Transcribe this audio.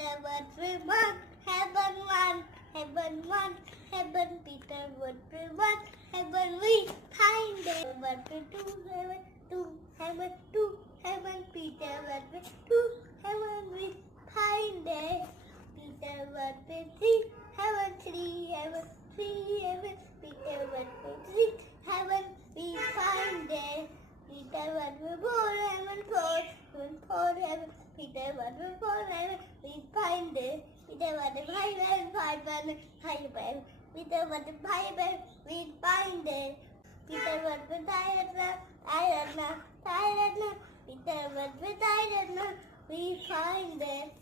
Heaven we want, heaven one, heaven one, heaven Peter would we want, heaven we find it. Heaven we two, heaven two, heaven Peter would we two, heaven we find it. Peter would be three, heaven heaven Peter would be three, heaven we find it. Peter would be four, heaven heaven Peter would be four, heaven we find it. Peter would be five, heaven Peter would be five, we find it. Peter would be tired now. Peter would be tired now. We find it.